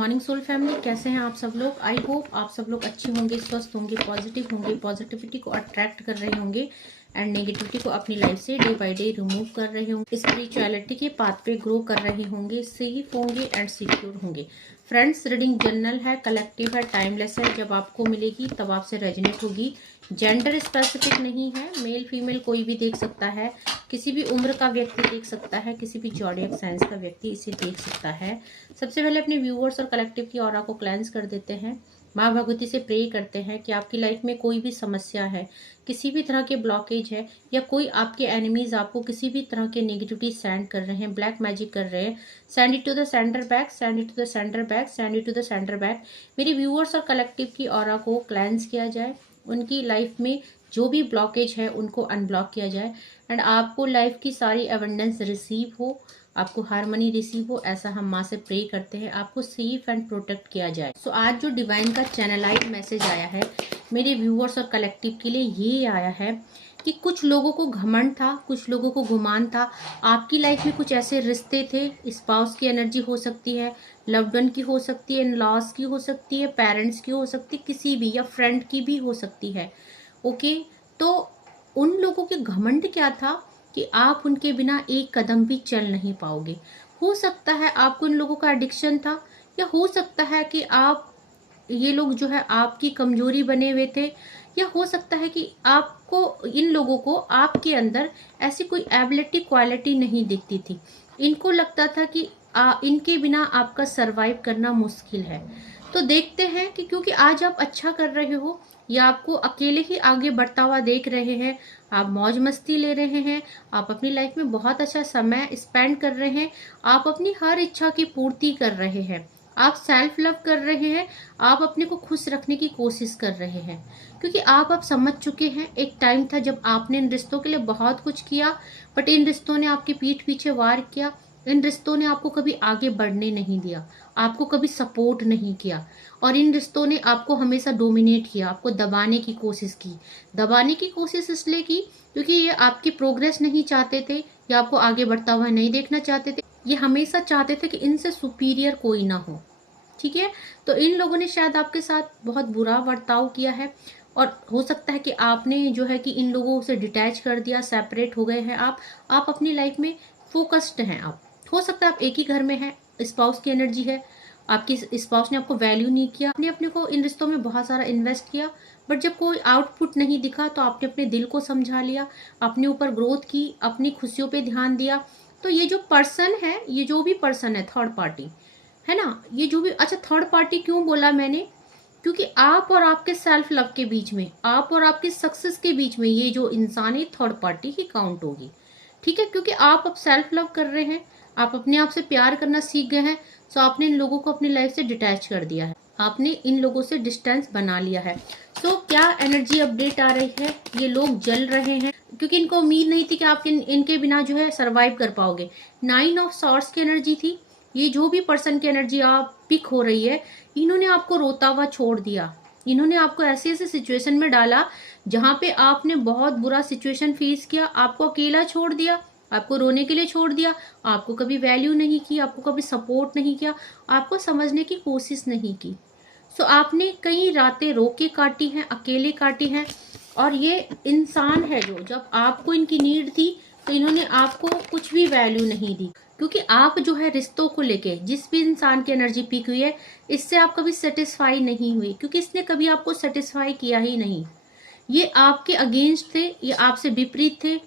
Morning soul family, कैसे हैं आप सब लोग। आई होप आप सब लोग अच्छे होंगे, स्वस्थ होंगे, पॉजिटिव होंगे, पॉजिटिविटी को अट्रैक्ट कर रहे होंगे एंड नेगेटिविटी को अपनी लाइफ से डे बाय डे रिमूव कर रहे होंगे, स्पिरिचुअलिटी के पाथ पे ग्रो कर रहे होंगे, सेफ होंगे एंड सिक्योर होंगे। फ्रेंड्स, रीडिंग जनरल है, कलेक्टिव है, टाइमलेस है। जब आपको मिलेगी तब आपसे रेजोनेट होगी। जेंडर स्पेसिफिक नहीं है, मेल फीमेल कोई भी देख सकता है, किसी भी उम्र का व्यक्ति देख सकता है, किसी भी जॉडियक साइंस का व्यक्ति इसे देख सकता है। सबसे पहले अपने व्यूअर्स और कलेक्टिव की ऑरा को क्लेंस कर देते हैं। माँ भगवती से प्रे करते हैं कि आपकी लाइफ में कोई भी समस्या है, किसी भी तरह के ब्लॉकेज है, या कोई आपके एनिमीज आपको किसी भी तरह के नेगेटिविटी सेंड कर रहे हैं, ब्लैक मैजिक कर रहे हैं, send it to the centre back, send it to the centre back, send it to the centre back. मेरे व्यूअर्स और कलेक्टिव की ऑरा को क्लेंस किया जाए, उनकी लाइफ में जो भी ब्लॉकेज है उनको अनब्लॉक किया जाए एंड आपको लाइफ की सारी एबंडेंस रिसीव हो, आपको हारमनी रिसीव हो, ऐसा हम माँ से प्रे करते हैं। आपको सेफ एंड प्रोटेक्ट किया जाए। सो आज जो डिवाइन का चैनलाइज मैसेज आया है मेरे व्यूअर्स और कलेक्टिव के लिए, ये आया है कि कुछ लोगों को घमंड था, कुछ लोगों को गुमान था। आपकी लाइफ में कुछ ऐसे रिश्ते थे, स्पाउस की एनर्जी हो सकती है, लव्ड वन की हो सकती है, इन लॉज की हो सकती है, पेरेंट्स की हो सकती है, किसी भी, या फ्रेंड की भी हो सकती है। ओके, तो उन लोगों के घमंड क्या था कि आप उनके बिना एक कदम भी चल नहीं पाओगे। हो सकता है आपको इन लोगों का एडिक्शन था, या हो सकता है कि आप, ये लोग जो है आपकी कमजोरी बने हुए थे, या हो सकता है कि आपको, इन लोगों को आपके अंदर ऐसी कोई एबिलिटी क्वालिटी नहीं दिखती थी। इनको लगता था कि इनके बिना आपका सरवाइव करना मुश्किल है। तो देखते हैं कि क्योंकि आज आप अच्छा कर रहे हो, या आपको अकेले ही आगे बढ़ता हुआ देख रहे हैं, आप मौज मस्ती ले रहे हैं, आप अपनी लाइफ में बहुत अच्छा समय स्पेंड कर रहे हैं, आप अपनी हर इच्छा की पूर्ति कर रहे हैं, आप सेल्फ लव कर रहे हैं, आप अपने को खुश रखने की कोशिश कर रहे हैं। क्योंकि आप समझ चुके हैं, एक टाइम था जब आपने इन रिश्तों के लिए बहुत कुछ किया, बट इन रिश्तों ने आपकी पीठ पीछे वार किया, इन रिश्तों ने आपको कभी आगे बढ़ने नहीं दिया, आपको कभी सपोर्ट नहीं किया, और इन रिश्तों ने आपको हमेशा डोमिनेट किया, आपको दबाने की कोशिश की। दबाने की कोशिश इसलिए की क्योंकि ये आपकी प्रोग्रेस नहीं चाहते थे, या आपको आगे बढ़ता हुआ नहीं देखना चाहते थे। ये हमेशा चाहते थे कि इनसे सुपीरियर कोई ना हो। ठीक है, तो इन लोगों ने शायद आपके साथ बहुत बुरा बर्ताव किया है, और हो सकता है कि आपने जो है कि इन लोगों से डिटैच कर दिया, सेपरेट हो गए हैं आप अपनी लाइफ में फोकस्ड हैं। आप, हो सकता है आप एक ही घर में हैं, स्पाउस की एनर्जी है, आपकी स्पाउस ने आपको वैल्यू नहीं किया, आपने अपने को इन रिश्तों में बहुत सारा इन्वेस्ट किया, बट जब कोई आउटपुट नहीं दिखा तो आपने अपने दिल को समझा लिया, अपने ऊपर ग्रोथ की, अपनी खुशियों पे ध्यान दिया। तो ये जो पर्सन है, ये जो भी पर्सन है, थर्ड पार्टी है ना, ये जो भी, अच्छा थर्ड पार्टी क्यों बोला मैंने, क्योंकि आप और आपके सेल्फ लव के बीच में, आप और आपकी सक्सेस के बीच में ये जो इंसान है थर्ड पार्टी ही काउंट होगी। ठीक है, क्योंकि आप अब सेल्फ लव कर रहे हैं, आप अपने आप से प्यार करना सीख गए हैं, सो आपने इन लोगों को अपनी लाइफ से डिटैच कर दिया है, आपने इन लोगों से डिस्टेंस बना लिया है। सो क्या एनर्जी अपडेट आ रही है, ये लोग जल रहे हैं क्योंकि इनको उम्मीद नहीं थी कि आप इनके बिना जो है सरवाइव कर पाओगे। 9 ऑफ सॉर्ड्स की एनर्जी थी। ये जो भी पर्सन की एनर्जी आप पिक हो रही है, इन्होंने आपको रोता हुआ छोड़ दिया, इन्होंने आपको ऐसे ऐसे सिचुएशन में डाला जहां पे आपने बहुत बुरा सिचुएशन फेस किया, आपको अकेला छोड़ दिया, आपको रोने के लिए छोड़ दिया, आपको कभी वैल्यू नहीं की, आपको कभी सपोर्ट नहीं किया, आपको समझने की कोशिश नहीं की। सो आपने कई रातें रो के काटी हैं, अकेले काटी हैं, और ये इंसान है जो, जब आपको इनकी नीड थी तो इन्होंने आपको कुछ भी वैल्यू नहीं दी। क्योंकि आप जो है रिश्तों को लेके, जिस भी इंसान की एनर्जी पीक हुई है, इससे आप कभी सेटिस्फाई नहीं हुई, क्योंकि इसने कभी आपको सेटिस्फाई किया ही नहीं। ये आपके अगेंस्ट थे, ये आपसे विपरीत थे,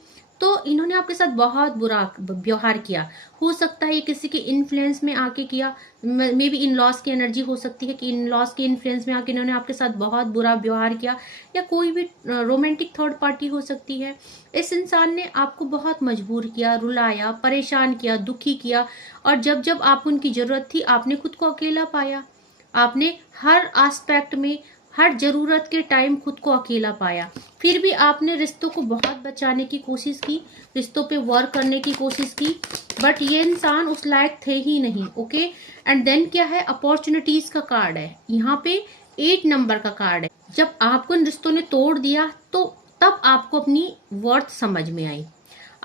तो इन्होंने आपके साथ बहुत बुरा व्यवहार किया। हो सकता है ये किसी के इन्फ्लुएंस में आके किया, मे बी इन लॉस की एनर्जी हो सकती है कि इन लॉस के इन्फ्लुएंस में आके इन्होंने आपके साथ बहुत बुरा व्यवहार किया, या कोई भी रोमांटिक थर्ड पार्टी हो सकती है। इस इंसान ने आपको बहुत मजबूर किया, रुलाया, परेशान किया, दुखी किया, और जब जब आपको उनकी जरूरत थी आपने खुद को अकेला पाया, आपने हर एस्पेक्ट में, हर जरूरत के टाइम खुद को अकेला पाया। फिर भी आपने रिश्तों को बहुत बचाने की कोशिश की, रिश्तों पे वर्क करने की कोशिश की, बट ये इंसान उस लायक थे ही नहीं। ओके, एंड देन क्या है, अपॉर्चुनिटीज का कार्ड है यहाँ पे, 8 नंबर का कार्ड है। जब आपको इन रिश्तों ने तोड़ दिया तो तब आपको अपनी वर्थ समझ में आई।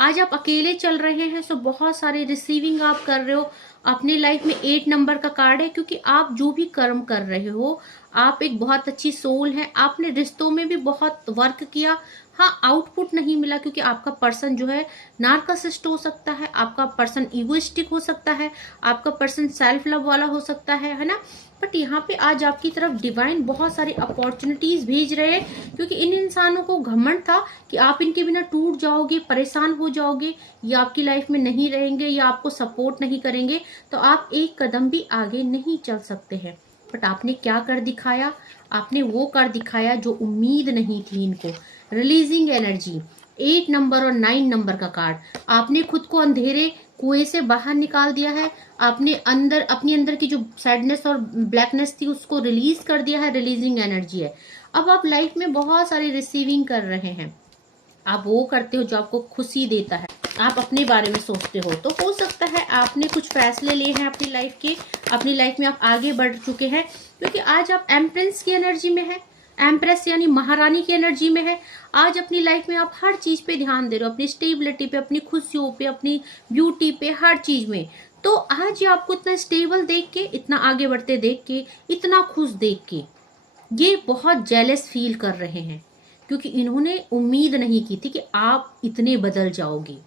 आज आप अकेले चल रहे हैं, सो बहुत सारे रिसीविंग आप कर रहे हो, अपने लाइफ में 8 नंबर का कार्ड है, क्योंकि आप जो भी कर्म कर रहे हो, आप एक बहुत अच्छी सोल है। आपने रिश्तों में भी बहुत वर्क किया, हाँ आउटपुट नहीं मिला, क्योंकि आपका पर्सन जो है नार्सिसिस्ट हो सकता है, आपका पर्सन इगोइस्टिक हो सकता है, आपका पर्सन सेल्फ लव वाला हो सकता है ना। बट यहाँ पे आज आपकी तरफ डिवाइन बहुत सारी अपॉर्चुनिटीज भेज रहे हैं, क्योंकि इन इंसानों को घमंड था कि आप इनके बिना टूट जाओगे, परेशान हो जाओगे, या आपकी लाइफ में नहीं रहेंगे, या आपको सपोर्ट नहीं करेंगे, तो आप एक कदम भी आगे नहीं चल सकते हैं। बट आपने क्या कर दिखाया? आपने वो कर दिखाया जो उम्मीद नहीं थी इनको। रिलीजिंग एनर्जी, 8 नंबर और 9 नंबर का कार्ड। आपने खुद को अंधेरे कुएं से बाहर निकाल दिया है। आपने अंदर अपनी अंदर की जो सैडनेस और ब्लैकनेस थी उसको रिलीज कर दिया है। रिलीजिंग एनर्जी है। अब आप लाइफ में बहुत सारी रिसीविंग कर रहे हैं। आप वो करते हो जो आपको खुशी देता है। आप अपने बारे में सोचते हो, तो हो सकता है आपने कुछ फैसले लिए हैं अपनी लाइफ के, अपनी लाइफ में आप आगे बढ़ चुके हैं, क्योंकि आज आप एम्प्रेस की एनर्जी में है। एम्प्रेस यानी महारानी की एनर्जी में है। आज अपनी लाइफ में आप हर चीज पे ध्यान दे रहे हो, अपनी स्टेबिलिटी पे, अपनी खुशियों पे, अपनी ब्यूटी पे, हर चीज में। तो आज ये आपको इतना स्टेबल देख के, इतना आगे बढ़ते देख के, इतना खुश देख के ये बहुत जेलस फील कर रहे हैं, क्योंकि इन्होंने उम्मीद नहीं की थी कि आप इतने बदल जाओगे।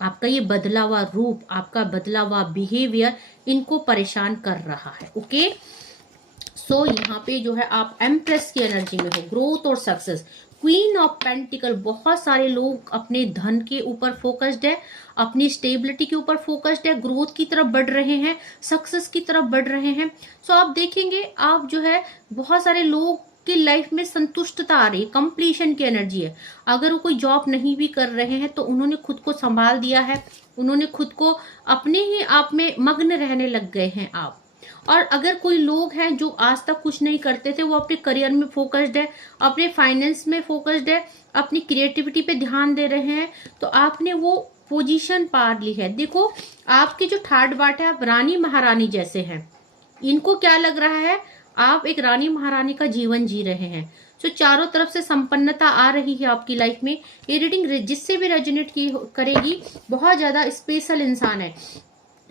आपका ये बदला हुआ रूप, आपका बदला हुआ बिहेवियर इनको परेशान कर रहा है। ओके, सो यहाँ पे जो है आप एम्प्रेस की एनर्जी में हो, ग्रोथ और सक्सेस। क्वीन ऑफ पेंटिकल, बहुत सारे लोग अपने धन के ऊपर फोकस्ड है, अपनी स्टेबिलिटी के ऊपर फोकस्ड है, ग्रोथ की तरफ बढ़ रहे हैं, सक्सेस की तरफ बढ़ रहे हैं। सो आप देखेंगे, आप जो है बहुत सारे लोग की लाइफ में संतुष्टता आ रही है, कंप्लीशन की एनर्जी है। अगर वो कोई जॉब नहीं भी कर रहे हैं तो उन्होंने खुद को संभाल दिया है, उन्होंने खुद को अपने ही आप में मग्न रहने लग गए हैं आप। और अगर कोई लोग हैं जो आज तक कुछ नहीं करते थे, वो अपने करियर में फोकस्ड है, अपने फाइनेंस में फोकस्ड है, अपनी क्रिएटिविटी पे ध्यान दे रहे हैं, तो आपने वो पोजीशन पार ली है। देखो, आपकी जो थर्ड पार्ट है, आप रानी महारानी जैसे हैं। इनको क्या लग रहा है? आप एक रानी महारानी का जीवन जी रहे हैं। तो चारों तरफ से संपन्नता आ रही है आपकी लाइफ में। ये रीडिंग जिससे भी रेजोनेट की करेगी, बहुत ज्यादा स्पेशल इंसान है,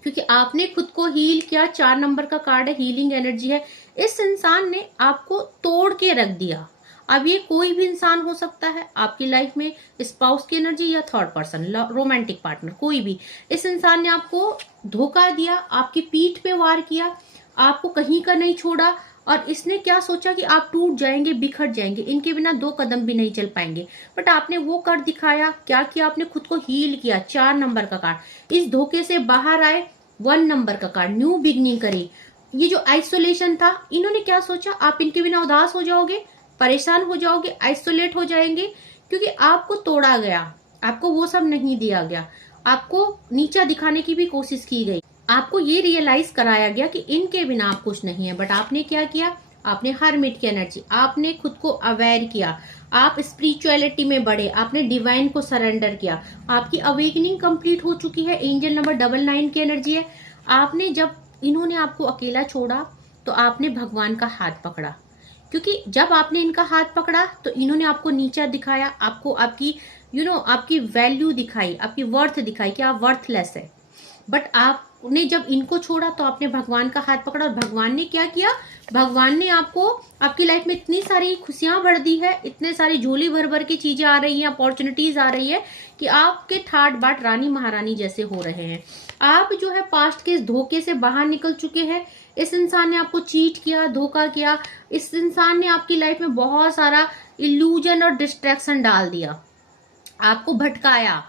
क्योंकि आपने खुद को हील किया। 4 नंबर का कार्ड है, हीलिंग एनर्जी है। इस इंसान ने आपको तोड़ के रख दिया। अब ये कोई भी इंसान हो सकता है आपकी लाइफ में, स्पाउस की एनर्जी या थर्ड पर्सन, रोमांटिक पार्टनर, कोई भी। इस इंसान ने आपको धोखा दिया, आपकी पीठ पे वार किया, आपको कहीं का नहीं छोड़ा, और इसने क्या सोचा कि आप टूट जाएंगे, बिखर जाएंगे, इनके बिना 2 कदम भी नहीं चल पाएंगे। बट आपने वो कर दिखाया। क्या किया? आपने खुद को हील किया। 4 नंबर का कार्ड, इस धोखे से बाहर आए। 1 नंबर का कार्ड, न्यू बिगनिंग करी। ये जो आइसोलेशन था, इन्होंने क्या सोचा? आप इनके बिना उदास हो जाओगे, परेशान हो जाओगे, आइसोलेट हो जाएंगे, क्योंकि आपको तोड़ा गया, आपको वो सब नहीं दिया गया, आपको नीचा दिखाने की भी कोशिश की गई, आपको ये रियलाइज कराया गया कि इनके बिना आप कुछ नहीं है। बट आपने क्या किया? आपने हरमिट की एनर्जी, आपने खुद को अवेयर किया, आप स्पिरिचुअलिटी में बढ़े, आपने डिवाइन को सरेंडर किया, आपकी अवेकनिंग कंप्लीट हो चुकी है। एंजल नंबर 99 की एनर्जी है। आपने जब इन्होंने आपको अकेला छोड़ा तो आपने भगवान का हाथ पकड़ा, क्योंकि जब आपने इनका हाथ पकड़ा तो इन्होंने आपको नीचा दिखाया, आपको आपकी आपकी वैल्यू दिखाई, आपकी वर्थ दिखाई कि आप वर्थलेस है। बट आपने जब इनको छोड़ा तो आपने भगवान का हाथ पकड़ा, और भगवान ने क्या किया? भगवान ने आपको आपकी लाइफ में इतनी सारी खुशियां भर दी है, इतने सारी झोली भर भर की चीजें आ रही हैं, अपॉर्चुनिटीज आ रही है, कि आपके ठाट बाट रानी महारानी जैसे हो रहे हैं। आप जो है पास्ट के इस धोखे से बाहर निकल चुके हैं। इस इंसान ने आपको चीट किया, धोखा किया, इस इंसान ने आपकी लाइफ में बहुत सारा इल्यूजन और डिस्ट्रैक्शन डाल दिया, आपको भटकाया,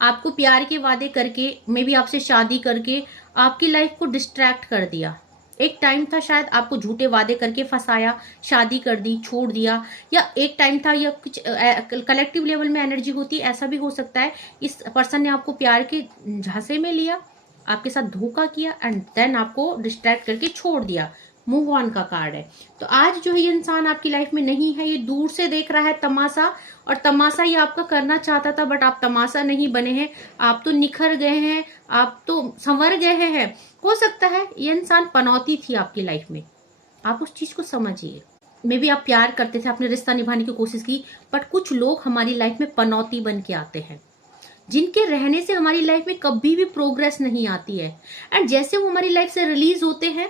आपको प्यार के वादे करके, मे बी आपसे शादी करके आपकी लाइफ को डिस्ट्रैक्ट कर दिया। एक टाइम था शायद आपको झूठे वादे करके फंसाया, शादी कर दी, छोड़ दिया, या एक टाइम था, या कुछ कलेक्टिव लेवल में एनर्जी होती है, ऐसा भी हो सकता है। इस पर्सन ने आपको प्यार के झांसे में लिया, आपके साथ धोखा किया, एंड देन आपको डिस्ट्रैक्ट करके छोड़ दिया। मूव ऑन का कार्ड है। तो आज जो है ये इंसान आपकी लाइफ में नहीं है, ये दूर से देख रहा है तमाशा, और तमाशा ये आपका करना चाहता था, बट आप तमाशा नहीं बने हैं, आप तो निखर गए हैं, आप तो संवर गए हैं। हो सकता है ये इंसान पनौती थी आपकी लाइफ में, आप उस चीज को समझिए। मे बी आप प्यार करते थे, आपने रिश्ता निभाने की कोशिश की, बट कुछ लोग हमारी लाइफ में पनौती बन के आते हैं, जिनके रहने से हमारी लाइफ में कभी भी प्रोग्रेस नहीं आती है। एंड जैसे वो हमारी लाइफ से रिलीज होते हैं,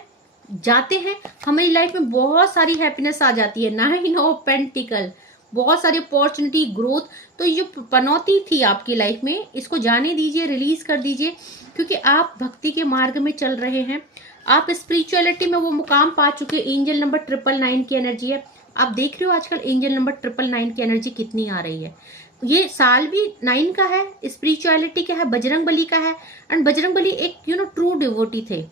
जाते हैं, हमारी लाइफ में बहुत सारी हैप्पीनेस आ जाती है। 9 ऑफ पेंटिकल, बहुत सारी अपॉर्चुनिटी, ग्रोथ। तो ये जो पनौती थी आपकी लाइफ में, इसको जाने दीजिए, रिलीज कर दीजिए, क्योंकि आप भक्ति के मार्ग में चल रहे हैं। आप स्पिरिचुअलिटी में वो मुकाम पा चुके। एंजल नंबर 999 की एनर्जी है। आप देख रहे हो आजकल एंजल नंबर 999 की एनर्जी कितनी आ रही है। ये साल भी 9 का है, स्पिरिचुअलिटी का है, बजरंग बली का है। एंड बजरंग बली एक ट्रू डिवोटी थे।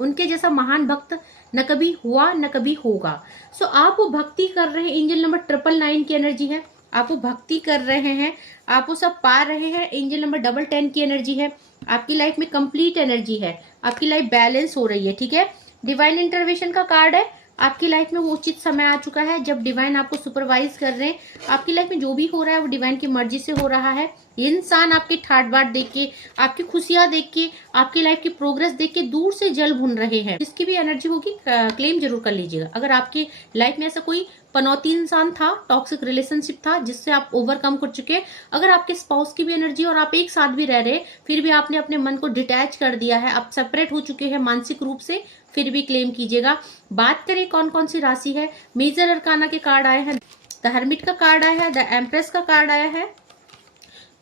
उनके जैसा महान भक्त न कभी हुआ न कभी होगा। सो आप वो भक्ति कर रहे हैं, एंजल नंबर 999 की एनर्जी है। आप वो भक्ति कर रहे हैं, आप वो सब पा रहे हैं। एंजल नंबर 1010 की एनर्जी है। आपकी लाइफ में कंप्लीट एनर्जी है, आपकी लाइफ बैलेंस हो रही है, ठीक है। डिवाइन इंटरवेंशन का कार्ड है। आपकी लाइफ में वो उचित समय आ चुका है जब डिवाइन आपको सुपरवाइज कर रहे हैं। आपकी लाइफ में जो भी हो रहा है वो डिवाइन की मर्जी से हो रहा है। ये इंसान आपकी ठाट बाट देख के, आपकी खुशियां देख के, आपकी लाइफ की प्रोग्रेस देख के दूर से जल भुन रहे हैं। जिसकी भी एनर्जी होगी क्लेम जरूर कर लीजिएगा। अगर आपकी लाइफ में ऐसा कोई पनौती इंसान था, टॉक्सिक रिलेशनशिप था जिससे आप ओवरकम कर चुके, अगर आपके स्पाउस की भी एनर्जी और आप एक साथ भी रह रहे, फिर भी आपने अपने मन को डिटैच कर दिया है, आप सेपरेट हो चुके हैं मानसिक रूप से, फिर भी क्लेम कीजिएगा। बात करें कौन कौन सी राशि है। मेजर अरकाना के कार्ड आए हैं, द हर्मिट का कार्ड आया है, द एम्प्रेस का कार्ड आया है।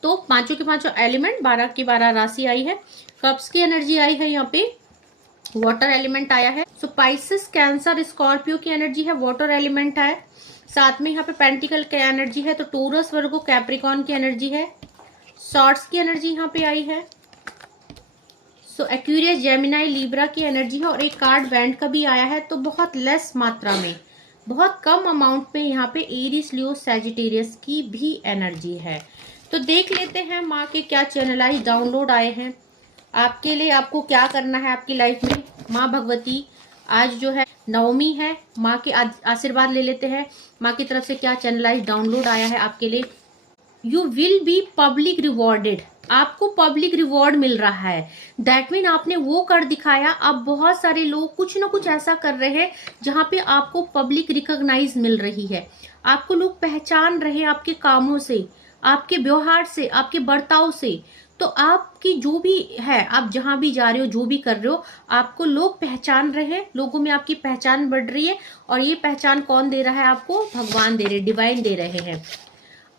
तो पांचों के पांचों एलिमेंट, 12 की 12 राशि आई है। कप्स की एनर्जी आई है, यहाँ पे वाटर एलिमेंट आया है। सो पाइसेस, कैंसर, स्कॉर्पियो की एनर्जी है, वाटर एलिमेंट है। साथ में यहाँ पे पेंटिकल की एनर्जी है, तो टोरस, वर्गो, कैप्रिकॉन की एनर्जी है। शॉर्ट्स की एनर्जी यहाँ पे आई है। सो एक्वेरियस, जेमिनाई, लीब्रा की एनर्जी है। और एक कार्ड बैंड का भी आया है, तो बहुत लेस मात्रा में, बहुत कम अमाउंट में यहाँ पे एरीज, लियो, सैजिटेरियस की भी एनर्जी है। तो देख लेते हैं माँ के क्या चैनलाइज डाउनलोड आए हैं आपके लिए। आपको क्या करना है आपकी लाइफ में। माँ भगवती, आज जो है नवमी है, माँ के आशीर्वाद ले लेते हैं। माँ की तरफ से क्या चैनलाइज डाउनलोड आया है आपके लिए। You will be public rewarded, आपको पब्लिक रिवॉर्ड मिल रहा है। दैट मीन आपने वो कर दिखाया। अब बहुत सारे लोग कुछ ना कुछ ऐसा कर रहे हैं जहां पे आपको पब्लिक रिकॉग्नाइज मिल रही है। आपको लोग पहचान रहे हैं आपके कामों से, आपके व्यवहार से, आपके बर्ताव से। तो आपकी जो भी है, आप जहां भी जा रहे हो, जो भी कर रहे हो, आपको लोग पहचान रहे हैं। लोगों में आपकी पहचान बढ़ रही है। और ये पहचान कौन दे रहा है आपको? भगवान दे रहे, डिवाइन दे रहे हैं।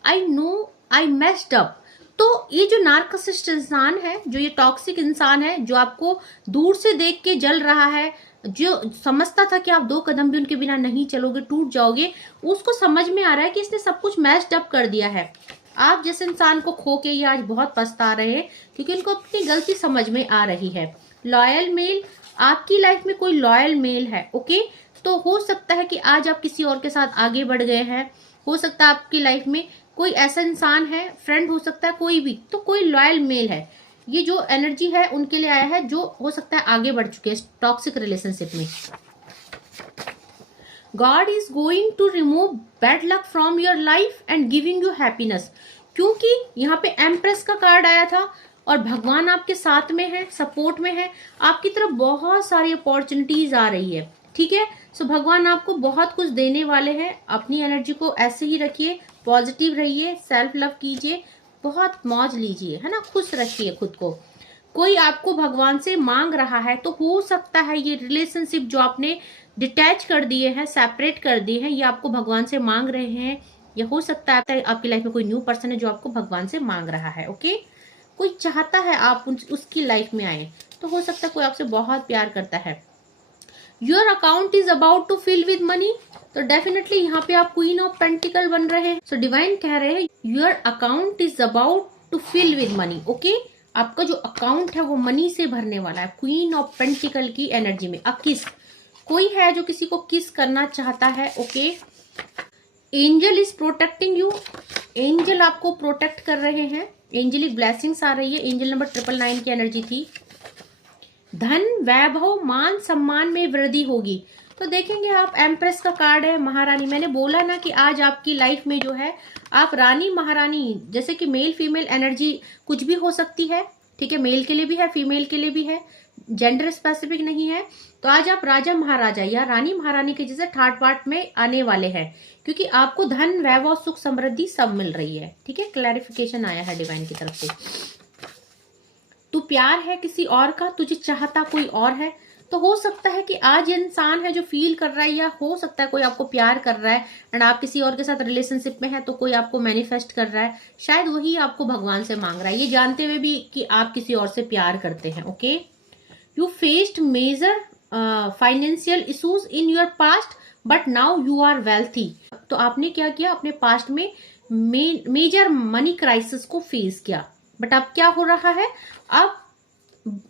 I know I messed up. तो ये जो नार्सिसिस्ट इंसान है, जो ये टॉक्सिक इंसान है, जो आपको दूर से देख के जल रहा है, जो समझता था कि आप 2 कदम भी उनके बिना नहीं चलोगे, टूट जाओगे, उसको समझ में आ रहा है कि इसने सब कुछ मैस्ड अप कर दिया है। आप जैसे इंसान को खो के ये आज बहुत पछता रहे हैं, क्योंकि उनको अपनी गलती समझ में आ रही है। लॉयल मेल, आपकी लाइफ में कोई लॉयल मेल है, ओके। तो हो सकता है कि आज आप किसी और के साथ आगे बढ़ गए हैं। हो सकता है आपकी लाइफ में कोई ऐसा इंसान है, फ्रेंड हो सकता है, कोई भी, तो कोई लॉयल मेल है। ये जो एनर्जी है उनके लिए आया है, जो हो सकता है आगे बढ़ चुके हैं टॉक्सिक रिलेशनशिप में। God is going to remove bad luck from your life and giving you happiness। क्योंकि यहाँ पे एम्प्रेस का कार्ड आया था और भगवान आपके साथ में है, सपोर्ट में है। आपकी तरफ बहुत सारी अपॉर्चुनिटीज आ रही है, ठीक है। सो भगवान आपको बहुत कुछ देने वाले हैं। अपनी एनर्जी को ऐसे ही रखिए, पॉजिटिव रहिए, सेल्फ लव कीजिए, बहुत मौज लीजिए, है ना, खुश रखिए खुद को। कोई आपको भगवान से मांग रहा है, तो हो सकता है ये रिलेशनशिप जो आपने डिटैच कर दिए हैं, सेपरेट कर दिए हैं, ये आपको भगवान से मांग रहे हैं। या हो सकता है आपकी लाइफ में कोई न्यू पर्सन है जो आपको भगवान से मांग रहा है, ओके। कोई चाहता है आप उसकी लाइफ में आए, तो हो सकता है कोई आपसे बहुत प्यार करता है। Your account is about to fill with money, तो डेफिनेटली यहाँ पे आप क्वीन ऑफ पेंटिकल बन रहे हैं। सो डिवाइन कह रहे हैं your account is about to fill with money, okay. आपका जो अकाउंट है वो मनी से भरने वाला है। क्वीन ऑफ पेंटिकल की एनर्जी में किस, कोई है जो किसी को किस करना चाहता है, okay. Angel is protecting you, angel आपको प्रोटेक्ट कर रहे हैं। एंजलिक ब्लेसिंग्स आ रही है। एंजल नंबर 999 की एनर्जी थी। धन, वैभव, मान सम्मान में वृद्धि होगी। तो देखेंगे आप, एम्प्रेस का कार्ड है, महारानी। मैंने बोला ना कि आज आपकी लाइफ में जो है आप रानी महारानी, जैसे कि मेल फीमेल एनर्जी कुछ भी हो सकती है, ठीक है। मेल के लिए भी है, फीमेल के लिए भी है। जेंडर स्पेसिफिक नहीं है, तो आज आप राजा महाराजा या रानी महारानी के जैसे ठाट बाट में आने वाले हैं, क्योंकि आपको धन, वैभव, सुख, समृद्धि सब मिल रही है। ठीक है, क्लैरिफिकेशन आया है डिवाइन की तरफ से। तू प्यार है किसी और का, तुझे चाहता कोई और है। तो हो सकता है कि आज इंसान है जो फील कर रहा है, या हो सकता है कोई आपको प्यार कर रहा है एंड आप किसी और के साथ रिलेशनशिप में है, तो कोई आपको मैनिफेस्ट कर रहा है, शायद वही आपको भगवान से मांग रहा है, ये जानते हुए भी कि आप किसी और से प्यार करते हैं। Okay, you faced major financial issues in your past but now you are wealthy. तो आपने क्या किया, अपने पास्ट में मेजर मनी क्राइसिस को फेस किया, बट अब क्या हो रहा है, अब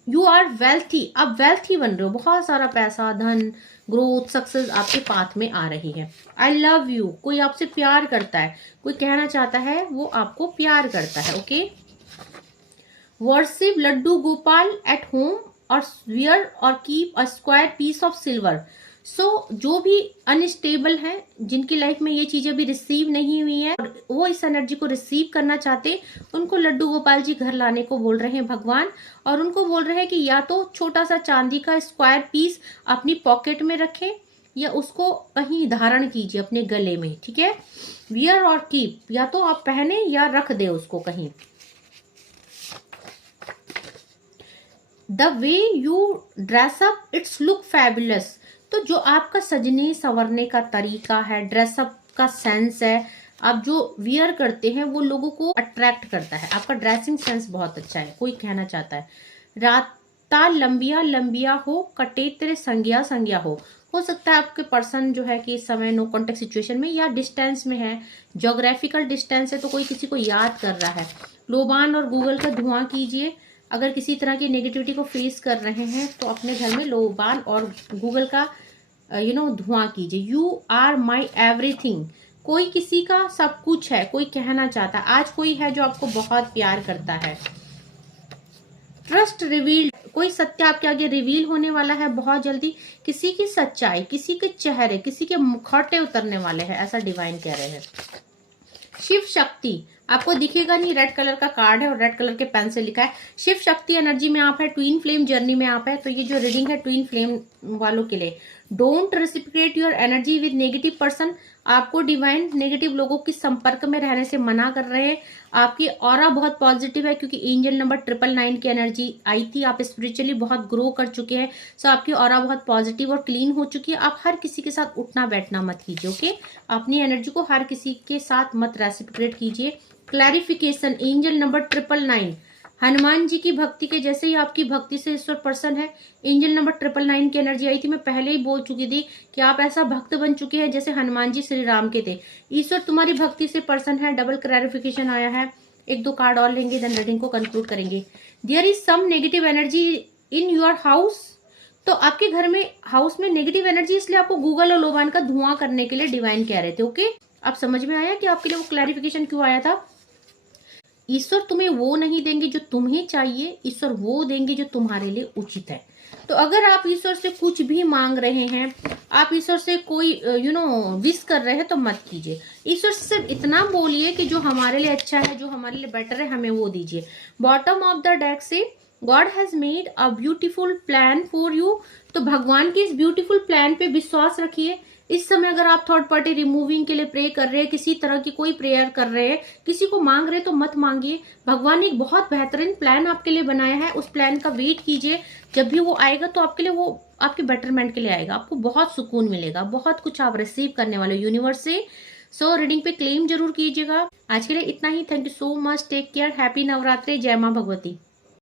यू आर वेल्थी, अब वेल्थी बन रहे हो, बहुत सारा पैसा, धन, ग्रोथ, सक्सेस आपके पाथ में आ रही है। आई लव यू, कोई आपसे प्यार करता है, कोई कहना चाहता है वो आपको प्यार करता है। Okay, worship Laddu Gopal at home और वियर और keep a square piece of silver. So जो भी अनस्टेबल है, जिनकी लाइफ में ये चीजें भी रिसीव नहीं हुई है और वो इस एनर्जी को रिसीव करना चाहते, उनको लड्डू गोपाल जी घर लाने को बोल रहे हैं भगवान, और उनको बोल रहे हैं कि या तो छोटा सा चांदी का स्क्वायर पीस अपनी पॉकेट में रखें या उसको कहीं धारण कीजिए अपने गले में। ठीक है, वियर और कीप, या तो आप पहने या रख दे उसको कहीं। The way you dress up it's look fabulous. तो जो आपका सजने संवरने का तरीका है, ड्रेसअप का सेंस है, आप जो वियर करते हैं वो लोगों को अट्रैक्ट करता है। आपका ड्रेसिंग सेंस बहुत अच्छा है, कोई कहना चाहता है। राता लंबिया लंबिया हो, कटे तेरे संज्ञा संज्ञा हो सकता है आपके पर्सन जो है कि इस समय नो कॉन्टेक्ट सिचुएशन में या डिस्टेंस में है, ज्योग्राफिकल डिस्टेंस है, तो कोई किसी को याद कर रहा है। लोबान और गूगल का धुआं कीजिए। अगर किसी तरह की नेगेटिविटी को फेस कर रहे हैं तो अपने घर में लोबान और गूगल का धुआं कीजिए। यू आर माई एवरीथिंग, कोई किसी का सब कुछ है, कोई कहना चाहता है। आज कोई है जो आपको बहुत प्यार करता है। ट्रस्ट रिवील्ड, कोई सत्य आपके आगे रिवील होने वाला है बहुत जल्दी। किसी की सच्चाई, किसी के चेहरे, किसी के मुखौटे उतरने वाले हैं, ऐसा डिवाइन कह रहे हैं। शिव शक्ति, आपको दिखेगा नहीं, रेड कलर का कार्ड है और रेड कलर के पेन से लिखा है शिव शक्ति एनर्जी में आप है, ट्विन फ्लेम जर्नी में आप है। तो ये जो रीडिंग है ट्विन फ्लेम वालों के लिए, don't reciprocate your energy with negative person. आपको डिवाइन नेगेटिव लोगों के संपर्क में रहने से मना कर रहे हैं। आपकी ऑरा बहुत पॉजिटिव है क्योंकि एंजल नंबर 999 की एनर्जी आई थी। आप स्पिरिचुअली बहुत ग्रो कर चुके हैं, सो आपकी ऑरा बहुत पॉजिटिव और क्लीन हो चुकी है। आप हर किसी के साथ उठना बैठना मत कीजिए। ओके, अपनी एनर्जी को हर किसी के साथ मत रेसिप्रोकेट कीजिए। Clarification, angel number 999, Hanuman ji की भक्ति के जैसे ही आपकी भक्ति से ईश्वर पर्सन है। एंजल नंबर 999 की एनर्जी आई थी, मैं पहले ही बोल चुकी थी कि आप ऐसा भक्त बन चुके हैं जैसे हनुमान जी श्री राम के थे। ईश्वर तुम्हारी भक्ति से पर्सन है। डबल क्लैरिफिकेशन आया है, एक दो कार्ड और लेंगे देन रीडिंग को कंक्लूड करेंगे। There is some negative energy in your house. तो आपके घर में, हाउस में नेगेटिव एनर्जी, इसलिए आपको गूगल और लोबान का धुआं करने के लिए डिवाइन कह रहे थे। ओके, आप समझ में आया कि आपके लिए वो क्लैरिफिकेशन क्यों आया था। ईश्वर तुम्हें वो नहीं देंगे जो तुम्हें चाहिए, ईश्वर वो देंगे जो तुम्हारे लिए उचित है। तो अगर आप ईश्वर से कुछ भी मांग रहे हैं, आप ईश्वर से कोई विश कर रहे हैं, तो मत कीजिए। ईश्वर से सिर्फ इतना बोलिए कि जो हमारे लिए अच्छा है, जो हमारे लिए बेटर है, हमें वो दीजिए। बॉटम ऑफ द डेक से God has made a beautiful plan for you. तो भगवान के इस ब्यूटीफुल प्लान पे विश्वास रखिए। इस समय अगर आप थर्ड पार्टी रिमूविंग के लिए प्रे कर रहे हैं, किसी तरह की कोई प्रेयर कर रहे हैं, किसी को मांग रहे हैं, तो मत मांगिए। भगवान ने एक बहुत बेहतरीन प्लान आपके लिए बनाया है, उस प्लान का वेट कीजिए। जब भी वो आएगा तो आपके लिए, वो आपके बेटरमेंट के लिए आएगा। आपको बहुत सुकून मिलेगा, बहुत कुछ आप रिसीव करने वाले हो यूनिवर्स से। सो रीडिंग पे क्लेम जरूर कीजिएगा। आज के लिए इतना ही। Thank you so much, take care, happy Navratri, जय माँ भगवती।